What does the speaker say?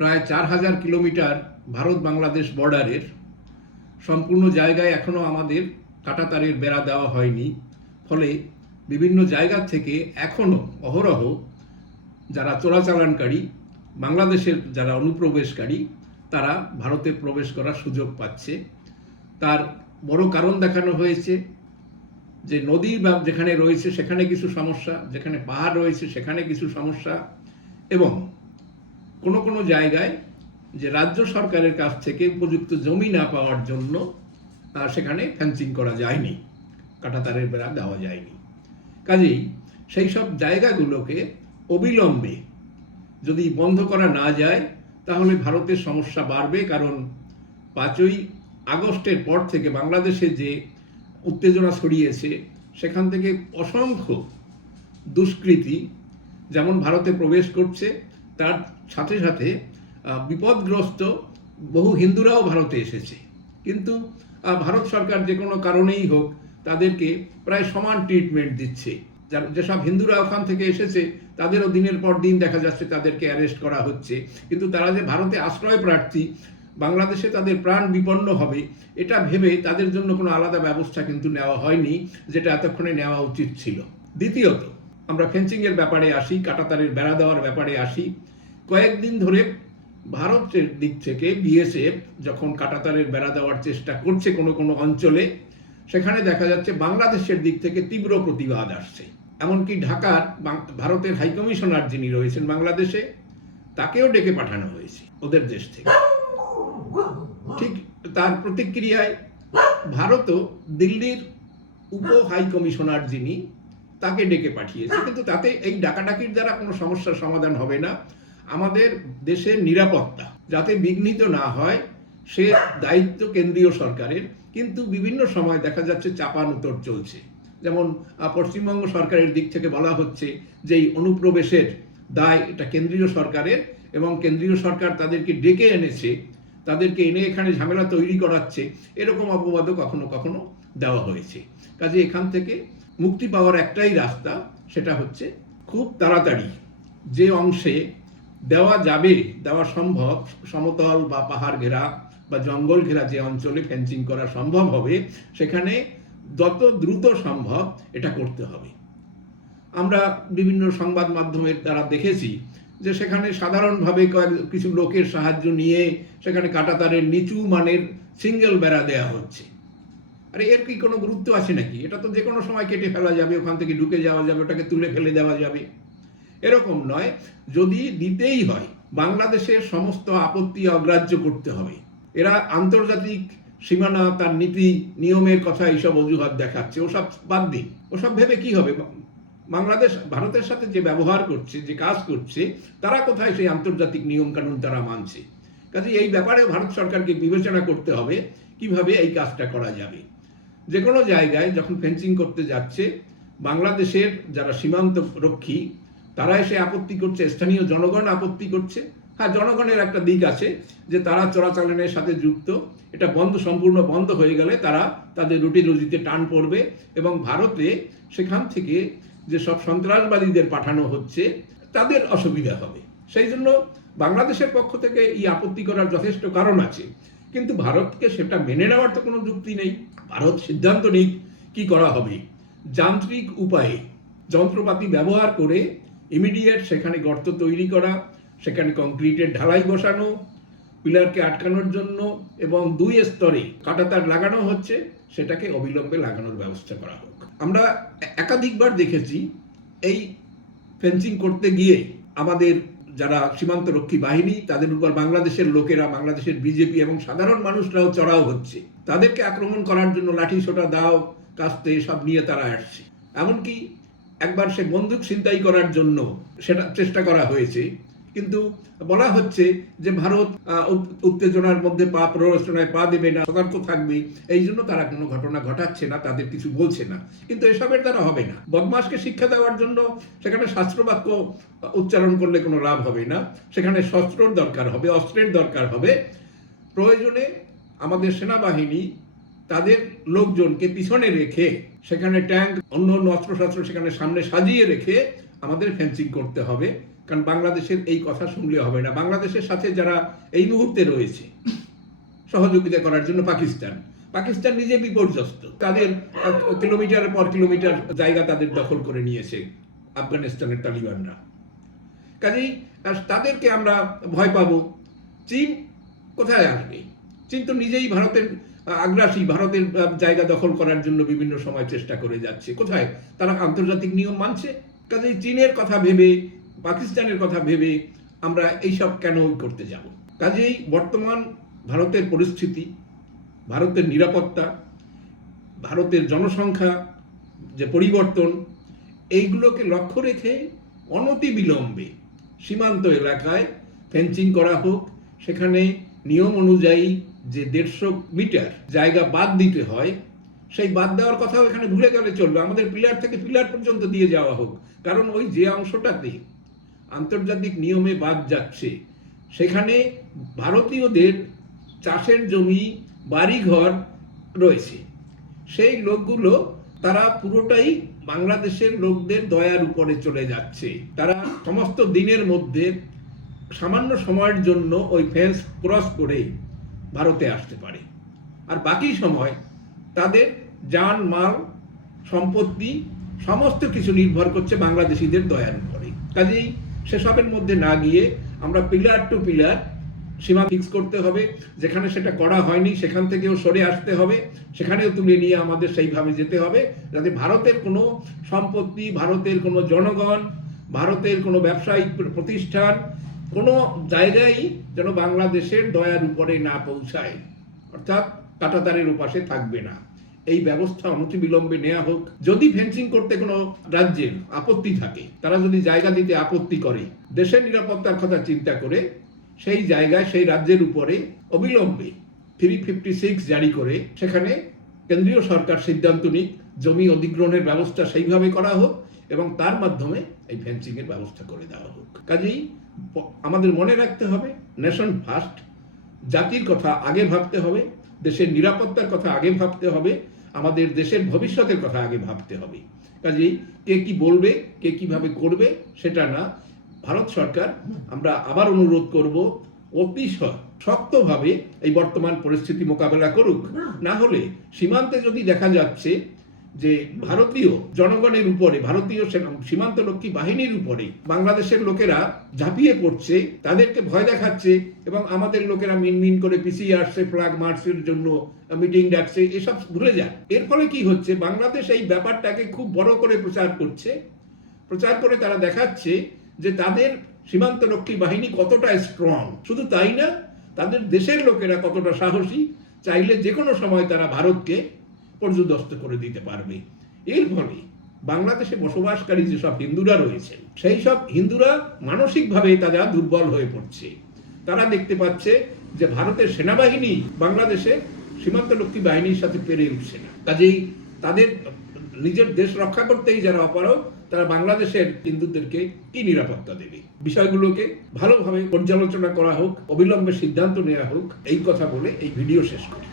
প্রায় চার হাজার কিলোমিটার ভারত বাংলাদেশ বর্ডারের সম্পূর্ণ জায়গায় এখনও আমাদের কাটাতারের বেড়া দেওয়া হয়নি। ফলে বিভিন্ন জায়গা থেকে এখনও অহরহ যারা চোরাচালানকারী, বাংলাদেশের যারা অনুপ্রবেশকারী, তারা ভারতে প্রবেশ করার সুযোগ পাচ্ছে। তার বড় কারণ দেখানো হয়েছে যে নদী বা যেখানে রয়েছে সেখানে কিছু সমস্যা, যেখানে পাহাড় রয়েছে সেখানে কিছু সমস্যা এবং কোনো কোনো জায়গায় যে রাজ্য সরকারের কাছ থেকে উপযুক্ত জমি না পাওয়ার জন্য সেখানে ফেন্সিং করা যায়নি, কাঁটাতারের বেড়া দেওয়া যায়নি। কাজেই সেই সব জায়গাগুলোকে অবিলম্বে যদি বন্ধ করা না যায়, তাহলে ভারতের সমস্যা বাড়বে, কারণ পাঁচই আগস্টের পর থেকে বাংলাদেশে যে উত্তেজনা ছড়িয়েছে, সেখান থেকে অসংখ্য দুষ্কৃতী যেমন ভারতে প্রবেশ করছে তার সাথে সাথে বিপদগ্রস্ত বহু হিন্দুরাও ভারতে এসেছে। কিন্তু ভারত সরকার যে কোনো কারণেই হোক, তাদেরকে প্রায় সমান ট্রিটমেন্ট দিচ্ছে। যেসব হিন্দুরা ওখান থেকে এসেছে, তাদেরও দিনের পর দিন দেখা যাচ্ছে তাদেরকে অ্যারেস্ট করা হচ্ছে। কিন্তু তারা যে ভারতে আশ্রয় প্রার্থী, বাংলাদেশে তাদের প্রাণ বিপন্ন হবে, এটা ভেবে তাদের জন্য কোনো আলাদা ব্যবস্থা কিন্তু নেওয়া হয়নি, যেটা এতক্ষণে নেওয়া উচিত ছিল। দ্বিতীয়ত, আমরা ফেন্সিংয়ের ব্যাপারে আসি, কাটাতারের বেড়া দেওয়ার ব্যাপারে আসি। কয়েকদিন ধরে ভারতের দিক থেকে বিএসএফ যখন কাটাতারের বেড়া দেওয়ার চেষ্টা করছে কোনো কোনো অঞ্চলে, সেখানে দেখা যাচ্ছে বাংলাদেশের দিক থেকে তীব্র প্রতিবাদ আসছে। এমনকি ঢাকার ভারতের হাইকমিশনার যিনি রয়েছেন বাংলাদেশে, তাকেও ডেকে পাঠানো হয়েছে ওদের দেশ থেকে। ঠিক তার প্রতিক্রিয়ায় ভারতও দিল্লির উপ হাই কমিশনার যিনি, তাকে ডেকে পাঠিয়েছে। কিন্তু তাতে এই ডাকাডাকির দ্বারা কোনো সমস্যার সমাধান হবে না। আমাদের দেশের নিরাপত্তা, যাতে বিঘ্নিত না হয়, সে দায়িত্ব কেন্দ্রীয় সরকারের। কিন্তু বিভিন্ন সময় দেখা যাচ্ছে চাপান উত্তর চলছে। যেমন পশ্চিমবঙ্গ সরকারের দিক থেকে বলা হচ্ছে যে এই অনুপ্রবেশের দায় এটা কেন্দ্রীয় সরকারের এবং কেন্দ্রীয় সরকার তাদেরকে ডেকে এনেছে, তাদেরকে এনে এখানে ঝামেলা তৈরি করাচ্ছে, এরকম অপবাদও কখনো কখনো দেওয়া হয়েছে। কাজে এখান থেকে মুক্তি পাওয়ার একটাই রাস্তা, সেটা হচ্ছে খুব তাড়াতাড়ি যে অংশে দেওয়া যাবে, দেওয়া সম্ভব, সমতল বা পাহাড় ঘেরা বা জঙ্গল ঘেরা যে অঞ্চলে ফেন্সিং করা সম্ভব হবে, সেখানে যত দ্রুত সম্ভব এটা করতে হবে। আমরা বিভিন্ন সংবাদ মাধ্যমের দ্বারা দেখেছি যে সেখানে সাধারণভাবে কয়েক, কিছু লোকের সাহায্য নিয়ে সেখানে কাটাতারের নিচু মানের সিঙ্গেল বেড়া দেয়া হচ্ছে। আরে এর কি কোনো গুরুত্ব আছে নাকি? এটা তো যে কোনো সময় কেটে ফেলা যাবে, ওখান থেকে ঢুকে যাওয়া যাবে, ওটাকে তুলে ফেলে দেওয়া যাবে। এরকম নয়। যদি দিতেই হয়, বাংলাদেশের সমস্ত আপত্তি অগ্রাহ্য করতে হবে। এরা আন্তর্জাতিক সীমানা, তার নীতি, নিয়মের কথা এইসব অজুহাত দেখাচ্ছে। ওসব বাদ দিন। ওসব ভেবে কি হবে? বাংলাদেশ, ভারতের সাথে যে ব্যবহার করছে, যে কাজ করছে, তারা কোথায় সেই আন্তর্জাতিক নিয়ম কানুন তারা মানছে? কাজে এই ব্যাপারে ভারত সরকারকে বিবেচনা করতে হবে কীভাবে এই কাজটা করা যাবে। যে কোনো জায়গায় যখন ফেন্সিং করতে যাচ্ছে, বাংলাদেশের যারা সীমান্ত রক্ষী তারা এসে আপত্তি করছে, স্থানীয় জনগণ আপত্তি করছে। হ্যাঁ জনগণের একটা দিক আছে যে তারা চোরাচালানের সাথে যুক্ত। এটা বন্ধ, সম্পূর্ণ বন্ধ হয়ে গেলে তারা তাদের রুটি রুজিতে টান পড়বে এবং ভারতে সেখান থেকে যে সব সন্ত্রাসবাদীদের পাঠানো হচ্ছে, তাদের অসুবিধা হবে। সেই জন্য বাংলাদেশের পক্ষ থেকে এই আপত্তি করার যথেষ্ট কারণ আছে। কিন্তু ভারতকে সেটা মেনে নেওয়ার তো কোনো যুক্তি নেই। ভারত সিদ্ধান্ত নিক, কি করা হবে? যান্ত্রিক উপায়ে যন্ত্রপাতি ব্যবহার করে ইমিডিয়েট সেখানে গর্ত তৈরি করা, সেখানে কংক্রিটের ঢালাই বসানো, পিলারকে আটকানোর জন্য এবং দুই স্তরে কাটাতার লাগানো হচ্ছে, সেটাকে অবিলম্বে লাগানোর ব্যবস্থা করা হোক। আমরা একাধিকবার দেখেছি এই ফেন্সিং করতে গিয়ে আমাদের যারা সীমান্তরক্ষী বাহিনী, তাদের উপর বাংলাদেশের লোকেরা, বাংলাদেশের বিজেপি এবং সাধারণ মানুষরাও চড়াও হচ্ছে। তাদেরকে আক্রমণ করার জন্য লাঠি সোটা দাও, কাস্তে, সব নিয়ে তারা আসছে। এমনকি একবার সে বন্দুক ছিনতাই করার জন্য সেটা চেষ্টা করা হয়েছে। কিন্তু বলা হচ্ছে যে ভারত উত্তেজনার মধ্যে পা, প্ররোচনায় পা দেবে না, সতর্ক থাকবে। এই জন্য তারা কোনো ঘটনা ঘটাচ্ছে না, তাদের কিছু বলছে না। কিন্তু এসবের দ্বারা হবে না। বদমাসকে শিক্ষা দেওয়ার জন্য সেখানে শাস্ত্রবাক্য উচ্চারণ করলে কোনো লাভ হবে না। সেখানে শস্ত্রর দরকার হবে, অস্ত্রের দরকার হবে। প্রয়োজনে আমাদের সেনাবাহিনী তাদের লোকজনকে পিছনে রেখে সেখানে ট্যাঙ্ক, অন্য অন্য অস্ত্রশস্ত্র সেখানে সামনে সাজিয়ে রেখে আমাদের ফেন্সিং করতে হবে। কারণ বাংলাদেশের এই কথা শুনলে হবে না। বাংলাদেশের সাথে যারা এই মুহূর্তে রয়েছে, সহযোগিতা করার জন্য পাকিস্তান। পাকিস্তান নিজে বিপর্যস্ত। তাদের কিলোমিটার পর কিলোমিটার জায়গা তাদের দখল করে নিয়েছে আফগানিস্তানের তালিবানরা। কাজেই তাদেরকে আমরা ভয় পাবো। চীন কোথায় আসবে? চীন তো নিজেই ভারতের আগ্রাসী ভারতের জায়গা দখল করার জন্য বিভিন্ন সময় চেষ্টা করে যাচ্ছে। কোথায়? তারা আন্তর্জাতিক নিয়ম মানছে? কাজেই চীনের কথা ভেবে, পাকিস্তানের কথা ভেবে আমরা এইসব কেন করতে যাব? কাজেই বর্তমান ভারতের পরিস্থিতি, ভারতের নিরাপত্তা, ভারতের জনসংখ্যা, যে পরিবর্তন, এইগুলোকে লক্ষ্য রেখে অনতিবিলম্বে সীমান্ত এলাকায় ফেন্সিং করা হোক, সেখানে নিয়ম অনুযায়ী যে দেড়শো মিটার জায়গা বাদ দিতে হয়, সেই বাদ দেওয়ার কথাও এখানে ভুলে গেলে চলবে। আমাদের পিলার থেকে পিলার পর্যন্ত দিয়ে যাওয়া হোক। কারণ ওই যে অংশটাতে আন্তর্জাতিক নিয়মে বাদ যাচ্ছে, সেখানে ভারতীয়দের চাষের জমি, বাড়িঘর রয়েছে। সেই লোকগুলো, তারা পুরোটাই বাংলাদেশের লোকদের দয়ার উপরে চলে যাচ্ছে। তারা সমস্ত দিনের মধ্যে সামান্য সময়ের জন্য ওই ফেন্স ক্রস করে ভারতে আসতে পারে। আর বাকি সময় তাদের যান, মাল, সম্পত্তি সমস্ত কিছু নির্ভর করছে বাংলাদেশিদের দয়ার উপরে। কাজেই সেসবের মধ্যে না গিয়ে আমরা পিলার টু পিলার সীমা ফিক্স করতে হবে। যেখানে সেটা করা হয়নি, সেখান থেকেও সরে আসতে হবে। সেখানেও তুলে নিয়ে আমাদের সেইভাবে যেতে হবে। যাতে ভারতের কোনো সম্পত্তি, ভারতের কোনো জনগণ, ভারতের কোনো ব্যবসায়িক প্রতিষ্ঠান কোনো জায়গায় যেন বাংলাদেশের দয়ার উপরে না পৌঁছায়, অর্থাৎ কাটাতারের উপাসে থাকবে না। এই ব্যবস্থা অনতিবিলম্বে নেওয়া হোক। যদি ফেন্সিং করতে কোনো রাজ্যের আপত্তি থাকে, তারা যদি জায়গা দিতে আপত্তি করে, দেশের নিরাপত্তার কথা চিন্তা করে, সেই জায়গায়, সেই রাজ্যের উপরে অবিলম্বে থ্রি ফিফটি সিক্স জারি করে, সেখানে কেন্দ্রীয় সরকার সিদ্ধান্ত নিক, জমি অধিগ্রহণের ব্যবস্থা সেইভাবে করা হোক এবং তার মাধ্যমে এই ফেন্সিং এর ব্যবস্থা করে দেওয়া হোক। কাজেই আমাদের মনে রাখতে হবে নেশন ফার্স্ট জাতির কথা আগে ভাবতে হবে দেশের নিরাপত্তার কথা আগে ভাবতে হবে আমাদের দেশের ভবিষ্যতের কথা আগে ভাবতে হবে। কাজেই কে কি বলবে কে কীভাবে করবে সেটা না ভারত সরকার আমরা আবার অনুরোধ করব অতি শক্তভাবে এই বর্তমান পরিস্থিতি মোকাবেলা করুক। না হলে সীমান্তে যদি দেখা যাচ্ছে যে ভারতীয় জনগণের উপরে, ভারতীয় সীমান্তরক্ষী বাহিনীর উপরে বাংলাদেশের লোকেরা ঝাঁপিয়ে পড়ছে, তাদেরকে ভয় দেখাচ্ছে এবং আমাদের লোকেরা মিনমিন করে পিছিয়ে আসছে ফ্ল্যাগ মার্চের জন্য মিটিং ডাকছে, এসব ভুলে যায় এর ফলে কি হচ্ছে? বাংলাদেশ এই ব্যাপারটাকে খুব বড় করে প্রচার করছে। প্রচার করে তারা দেখাচ্ছে যে তাদের সীমান্তরক্ষী বাহিনী কতটা স্ট্রং শুধু তাই না, তাদের দেশের লোকেরা কতটা সাহসী, চাইলে যে কোনো সময় তারা ভারতকে পর্যদস্ত করে দিতে পারবে। এর ফলে বাংলাদেশে বসবাসকারী যেসব হিন্দুরা রয়েছেন, সেই সব হিন্দুরা মানসিকভাবে তারা দুর্বল হয়ে পড়ছে। তারা দেখতে পাচ্ছে যে ভারতের সেনাবাহিনী বাংলাদেশে সীমান্তরক্ষী বাহিনীর সাথে পেরে উঠছে না। কাজেই তাদের নিজের দেশ রক্ষা করতেই যারা অপারগ, তারা বাংলাদেশের হিন্দুদেরকে কি নিরাপত্তা দেবে? বিষয়গুলোকে ভালোভাবে পর্যালোচনা করা হোক, অবিলম্বে সিদ্ধান্ত নেওয়া হোক, এই কথা বলে এই ভিডিও শেষ করি।